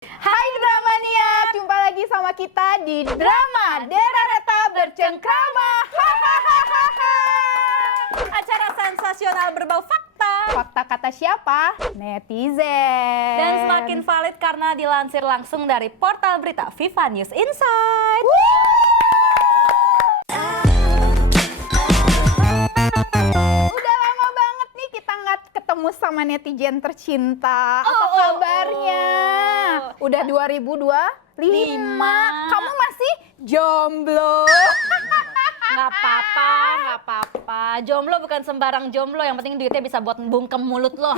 Hai Dramania, jumpa lagi sama kita di Drama Derareta Bercengkrama. Acara sensasional berbau fakta Fakta kata siapa? Netizen. dan semakin valid karena dilansir langsung dari portal berita Viva News Insight. Udah lama banget nih kita nggak ketemu sama netizen tercinta. Apa Oh. kabarnya? Udah 2025. Kamu masih jomblo. Nggak apa-apa. Jomblo bukan sembarang jomblo, yang penting duitnya bisa buat bungkem mulut lo.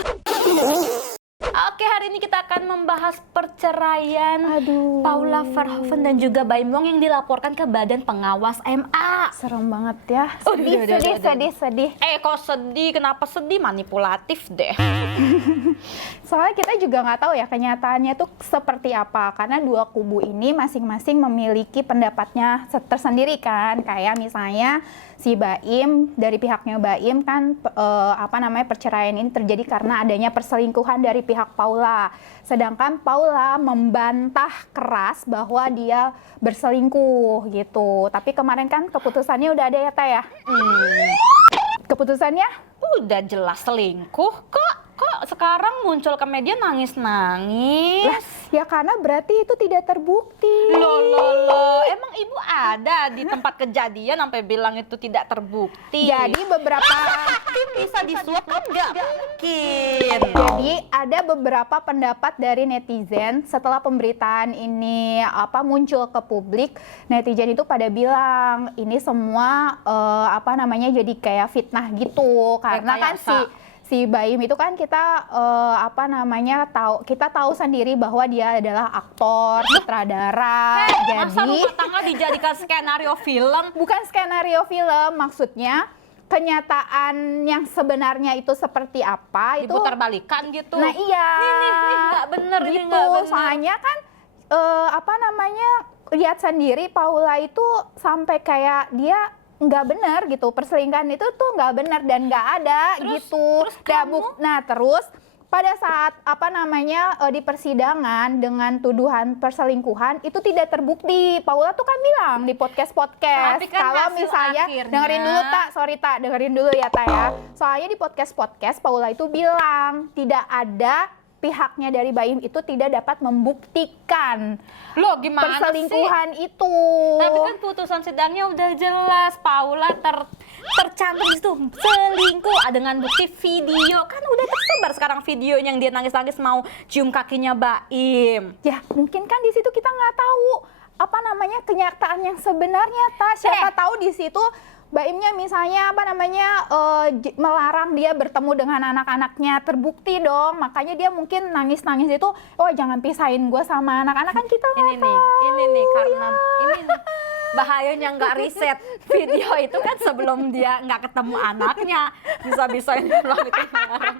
Oke, hari ini kita akan membahas perceraian Aduh. Paula Verhoeven dan juga Baim Wong yang dilaporkan ke Badan Pengawas MA. Serem banget ya. Oh, Sedih, udah. sedih. Kok sedih? Kenapa sedih? Manipulatif deh. Soalnya kita juga nggak tahu ya kenyataannya tuh seperti apa, karena dua kubu ini masing-masing memiliki pendapatnya tersendiri kan. Kayak misalnya si Baim, dari pihaknya Baim kan perceraian ini terjadi karena adanya perselingkuhan dari pihak Paula. Sedangkan Paula membantah keras bahwa dia berselingkuh gitu. Tapi kemarin kan keputusannya udah ada ya Teh ya? Keputusannya? Udah jelas selingkuh kok sekarang muncul ke media nangis-nangis. Lah, ya karena berarti itu tidak terbukti. Loh, emang ibu ada di tempat kejadian sampai bilang itu tidak terbukti? Jadi beberapa bisa disuap kan nggak mungkin. Jadi ada beberapa pendapat dari netizen setelah pemberitaan ini muncul ke publik. Netizen itu pada bilang ini semua jadi kayak fitnah gitu, karena kan si Baim itu kan kita kita tahu sendiri bahwa dia adalah aktor, sutradara. Masa Jadi rumah tangga dijadikan skenario film? bukan skenario film, maksudnya kenyataan yang sebenarnya itu seperti apa itu Diputar balikan gitu. Nah iya, Nih nggak bener, ini gitu. nggak bener. Soalnya kan lihat sendiri Paula itu sampai kayak dia nggak benar gitu, perselingkuhan itu tuh nggak benar dan nggak ada gitu. Terus kamu? Terus pada saat di persidangan dengan tuduhan perselingkuhan itu tidak terbukti. Paula tuh kan bilang di podcast Tapi kan kalau hasil misalnya akhirnya- dengerin dulu ya Ta ya. Soalnya di podcast Paula itu bilang tidak ada pihaknya dari Baim itu tidak dapat membuktikan Loh gimana perselingkuhan itu. Tapi kan putusan sidangnya udah jelas, Paula tercantum di situ selingkuh dengan bukti video. Kan udah tersebar sekarang videonya yang dia nangis-nangis mau cium kakinya Baim. Ya mungkin kan di situ kita nggak tahu kenyataan yang sebenarnya Ta. Siapa tahu di situ Baimnya misalnya melarang dia bertemu dengan anak-anaknya, terbukti dong. Makanya dia mungkin nangis-nangis itu, oh jangan pisahin gue sama anak-anak, kan kita nggak tahu. Ini nih karena ini nih bahayanya nggak riset video itu kan sebelum dia nggak ketemu anaknya bisa-bisa ini bilang itu melarang.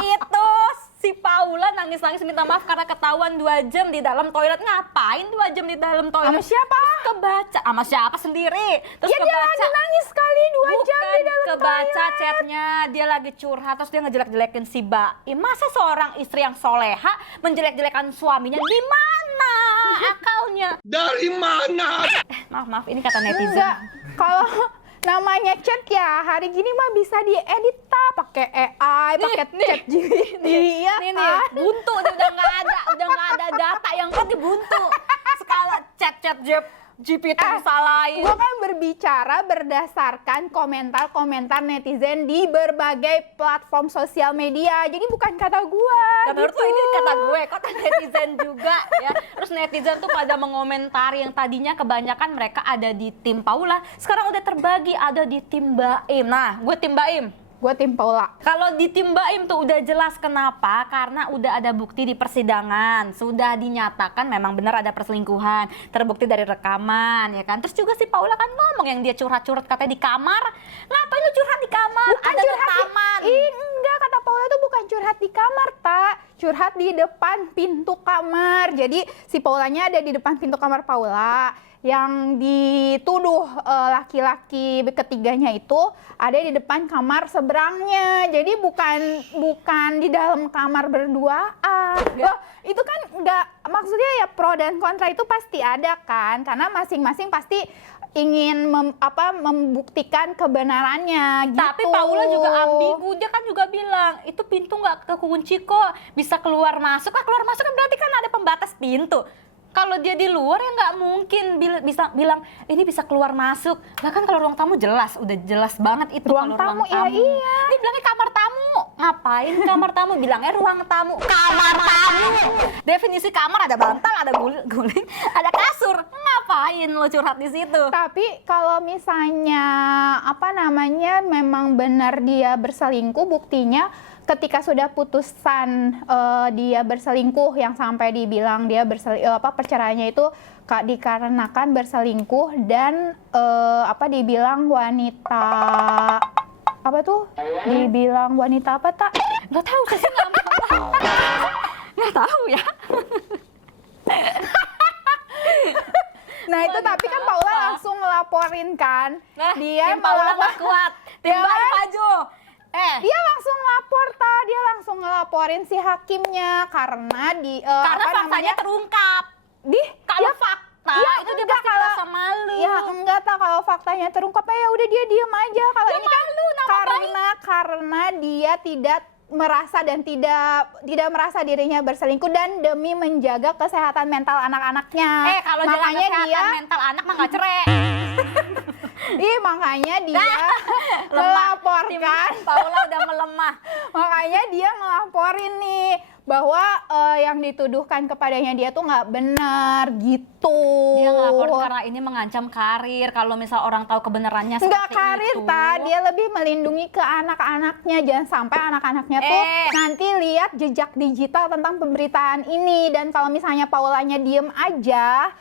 Itu si Paula nangis-nangis minta maaf karena ketahuan 2 jam di dalam toilet. Ngapain 2 jam di dalam toilet? Sama siapa? Kebaca sama siapa sendiri? Terus Ya dia lagi nangis kali 2 jam di dalam kebaca toilet. chatnya, dia lagi curhat terus dia ngejelek-jelekin si Baim. Masa seorang istri yang soleha menjelek-jelekan suaminya? Di mana akalnya? Dari mana? Maaf ini kata netizen. Enggak, kalau namanya chat ya hari gini mah bisa diedit pakai AI, pakai chat GPT. Iya Nih, kan? buntu dia udah nggak ada data yang kan dibuntu. Skala chat GPT disalahin. Gue kan berbicara berdasarkan komentar-komentar netizen di berbagai platform sosial media. Jadi bukan kata gue. Dan menurut lo ini kata gue, kata netizen juga ya. Terus netizen tuh pada mengomentari yang tadinya kebanyakan mereka ada di tim Paula, sekarang udah terbagi ada di tim Baim. Nah, gue tim Baim. Gue tim Paula. Kalau di tim Baim tuh udah jelas kenapa, karena udah ada bukti di persidangan, sudah dinyatakan memang benar ada perselingkuhan, terbukti dari rekaman ya kan. Terus juga si Paula kan ngomong yang dia curhat-curhat katanya di kamar. Ngapain lu curhat di kamar? Bukan ada curhat rekaman. Enggak, kata Paula tuh bukan curhat di kamar, Tak. Curhat di depan pintu kamar. Jadi si Paulanya ada di depan pintu kamar Paula. yang dituduh laki-laki ketiganya itu ada di depan kamar seberangnya. Jadi bukan di dalam kamar berduaan. Loh, itu kan nggak, maksudnya ya pro dan kontra itu pasti ada kan, karena masing-masing pasti ingin membuktikan kebenarannya gitu. Tapi Paula juga ambigu, dia kan juga bilang itu pintu nggak kekunci kok, bisa keluar masuk. Keluar masuk kan berarti kan ada pembatas pintu. Kalau dia di luar ya nggak mungkin bisa bilang ini bisa keluar masuk. Nah kan kalau ruang tamu jelas, udah jelas banget itu Ruang kalau tamu, ya iya. Dia bilangnya kamar tamu. Ngapain kamar tamu? Bilangnya ruang tamu. Kamar tamu. Definisi kamar ada bantal, ada guling, ada kasur. Ngapain lo curhat di situ? Tapi kalau misalnya memang benar dia berselingkuh, buktinya ketika sudah putusan dia berselingkuh, yang sampai dibilang dia perceraiannya itu dikarenakan berselingkuh dan dibilang wanita dibilang wanita apa tak? Nggak tahu sih, nggak tahu ya. Nah itu tapi kan Paula langsung ngelaporin kan, dia tim Paula nggak kuat, tim Baim maju. Dia langsung langsung ngelaporin si hakimnya karena karena faktanya terungkap. Kalau fakta itu dia pasti merasa malu. Ya enggak tak, kalau faktanya terungkap ya udah dia diem aja. Kalau ini kan karena dia tidak merasa dan tidak merasa dirinya berselingkuh dan demi menjaga kesehatan mental anak-anaknya. Kalau makanya dia mental anak mah nggak cerai. Makanya dia melaporkan. Paula udah melemah. Makanya dia ngelaporin nih bahwa yang dituduhkan kepadanya dia tuh nggak benar gitu. Dia ngelaporin karena ini mengancam karir. Kalau misal orang tahu kebenarannya seperti nggak karir, itu. Dia lebih melindungi ke anak-anaknya. Jangan sampai anak-anaknya tuh nanti lihat jejak digital tentang pemberitaan ini. Dan kalau misalnya Paulanya diem aja,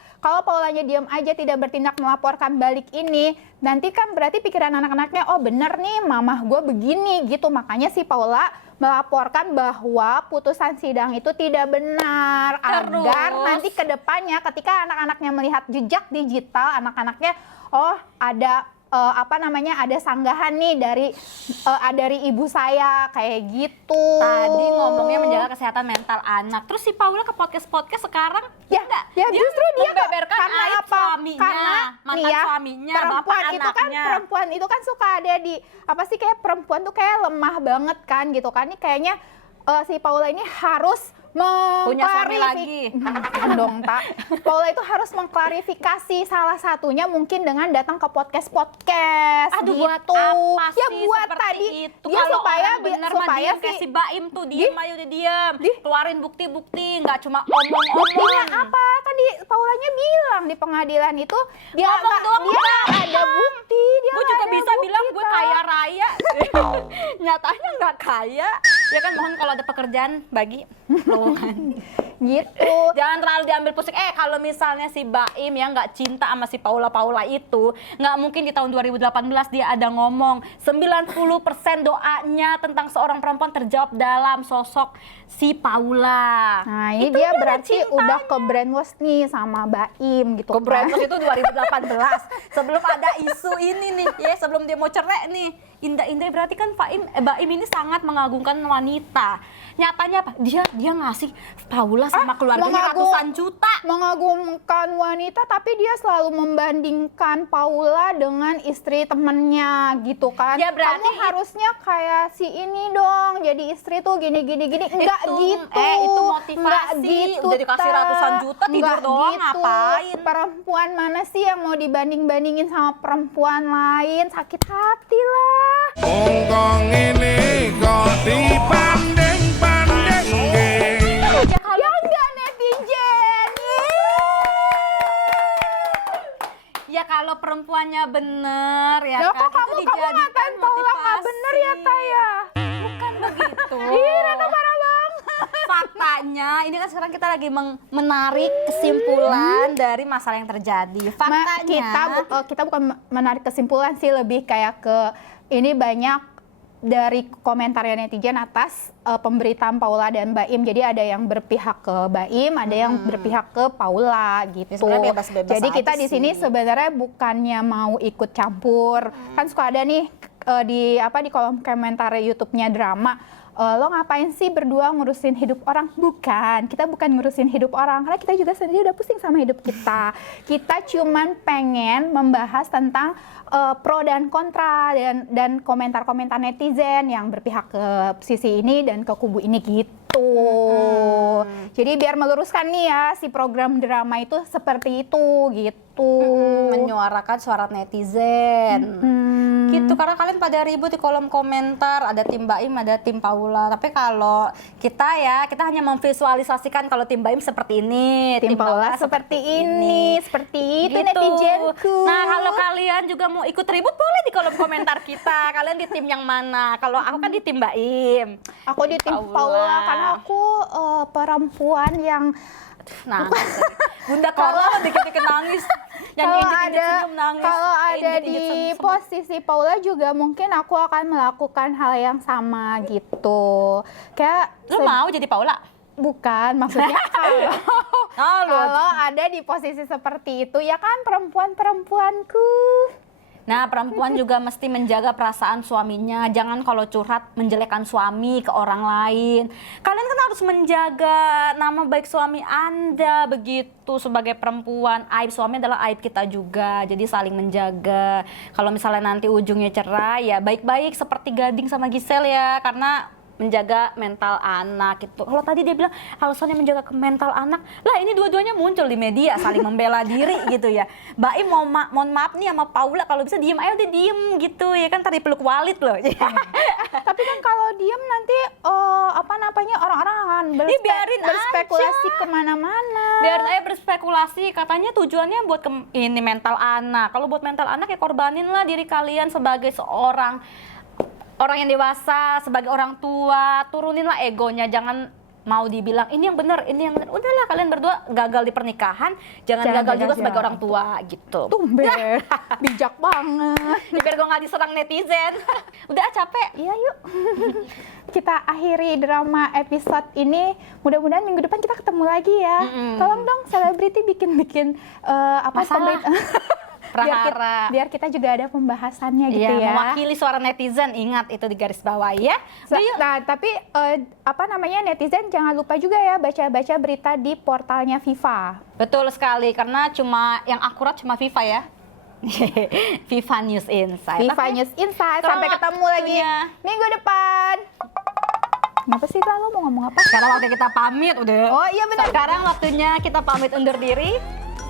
tidak bertindak melaporkan balik ini, nanti kan berarti pikiran anak-anaknya, oh bener nih mamah gue begini gitu. Makanya si Paula melaporkan bahwa putusan sidang itu tidak benar. Agar nanti ke depannya ketika anak-anaknya melihat jejak digital, anak-anaknya oh ada ada sanggahan nih dari ibu saya kayak gitu. Tadi ngomongnya menjaga kesehatan mental anak. Terus si Paula ke podcast sekarang ya justru dia membeberkan karena aib suaminya, karena mantan suaminya, perempuan itu kan anaknya. Perempuan itu kan suka ada di kayak perempuan tuh kayak lemah banget kan gitu kan. Ini kayaknya si Paula ini harus punya suami lagi. Dong, tak. Paula itu harus mengklarifikasi, salah satunya mungkin dengan datang ke podcast. Aduh, gitu. buat apa sih ya buat tadi itu? dia kalau supaya bener supaya kayak si Baim tuh diem aja udah diem. Keluarin bukti-bukti, nggak cuma omong-omong. Buktinya apa? Kan Paulanya bilang di pengadilan itu dia nggak ada bukti. Gue juga bisa bilang gue kaya raya. Nyatanya nggak kaya. Ya kan, mohon kalau ada pekerjaan bagi lowongan. Gitu. Jangan terlalu diambil pusing. Kalau misalnya si Baim ya nggak cinta sama si Paula itu, nggak mungkin di tahun 2018 dia ada ngomong 90% doanya tentang seorang perempuan terjawab dalam sosok si Paula. Nah ini dia berarti udah ke brainwash nih sama Baim gitu. Ke brainwash itu 2018 sebelum ada isu ini nih ya, sebelum dia mau cerai nih. Indah berarti kan Baim ini sangat mengagungkan wanita. Nyatanya apa? Dia ngasih Paula sama keluarganya ratusan juta. Mengagumkan wanita, tapi dia selalu membandingkan Paula dengan istri temennya gitu kan. Ya, berarti kamu harusnya kayak si ini dong, jadi istri tuh gini. Enggak gitu. Itu motivasi. Gitu, udah dikasih ratusan juta tidur doang gitu. ngapain? Perempuan mana sih yang mau dibanding-bandingin sama perempuan lain? Sakit hati lah. Ongkong ini kok dipandeng-pandeng. Ya enggak netizen. Ya kalau perempuannya bener ya Loh, kan. kok kamu ngatain Paula nggak bener ya Taya? Bukan begitu. Ih, Rena parah banget. Faktanya, ini kan sekarang kita lagi menarik kesimpulan dari masalah yang terjadi. Faktanya kita bukan menarik kesimpulan sih, lebih kayak ke ini banyak dari komentarnya netizen atas pemberitaan Paula dan Baim. Jadi ada yang berpihak ke Baim, ada yang berpihak ke Paula gitu. sebenarnya bebas-bebas Jadi kita aja di sini sih. sebenarnya bukannya mau ikut campur. Kan suka ada nih di kolom komentar YouTube-nya drama. Lo ngapain sih berdua ngurusin hidup orang? Bukan, kita bukan ngurusin hidup orang, karena kita juga sendiri udah pusing sama hidup kita. Kita cuman pengen membahas tentang pro dan kontra dan komentar-komentar netizen yang berpihak ke sisi ini dan ke kubu ini gitu. Jadi biar meluruskan nih ya, si program drama itu seperti itu gitu. Menyuarakan suara netizen. Gitu, karena kalian pada ribut di kolom komentar, ada tim Baim, ada tim Paula. Tapi kalau kita hanya memvisualisasikan kalau tim Baim seperti ini, Tim Paula seperti ini, seperti itu netizenku. Nah, kalau kalian juga mau ikut ribut boleh di kolom komentar kita. Kalian di tim yang mana? Kalau aku kan di tim Baim. Aku di tim Paula karena aku perempuan yang Nangis. Bunda Korla dikit-dikit nangis. kalau Injit-injit ada senyum, nangis. kalau ada Injit-injit di senyum. posisi Paula juga mungkin aku akan melakukan hal yang sama gitu. Kayak Lu mau jadi Paula? bukan maksudnya kalau ada di posisi seperti itu ya kan perempuan-perempuanku. Nah, perempuan juga mesti menjaga perasaan suaminya. Jangan kalau curhat menjelekkan suami ke orang lain. Kalian kan harus menjaga nama baik suami Anda begitu sebagai perempuan. Aib suami adalah aib kita juga. Jadi saling menjaga. Kalau misalnya nanti ujungnya cerai ya baik-baik seperti Gading sama Gisel ya, karena menjaga mental anak gitu. Kalau tadi dia bilang alasannya menjaga ke mental anak, lah ini dua-duanya muncul di media saling membela diri gitu ya. Baim mohon maaf nih sama Paula, kalau bisa diem aja udah diem gitu ya kan, tadi peluk Walid loh. Tapi kan kalau diem nanti orang-orang akan biarin berspekulasi aja. kemana-mana. Biar aja berspekulasi, katanya tujuannya buat ini mental anak. Kalau buat mental anak ya korbanin lah diri kalian sebagai seorang orang yang dewasa, sebagai orang tua, turuninlah egonya, jangan mau dibilang ini yang benar, ini yang benar. Udahlah kalian berdua gagal di pernikahan, jangan gagal juga sebagai orang tua gitu. Tumben, bijak banget. Ya, biar gue nggak diserang netizen. Udah capek. Iya yuk. Kita akhiri drama episode ini. Mudah-mudahan minggu depan kita ketemu lagi ya. Tolong dong selebriti bikin-bikin Masalah. Prahara. biar kita juga ada pembahasannya gitu ya. Mewakili suara netizen, ingat itu di garis bawah ya. Nah, tapi netizen jangan lupa juga ya baca-baca berita di portalnya FIFA. Betul sekali, karena yang akurat cuma FIFA ya. FIFA News Insight. FIFA News Insight. Kalau Sampai ketemu lagi waktunya. minggu depan. Kenapa sih Kak, lo mau ngomong apa? Sekarang waktu kita pamit udah. Oh iya benar. Sekarang waktunya kita pamit undur diri.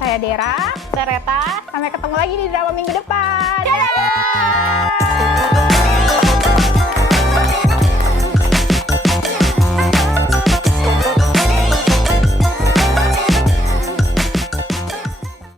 Saya Dera. Saya Reta. Sampai ketemu lagi di drama minggu depan. Dadah!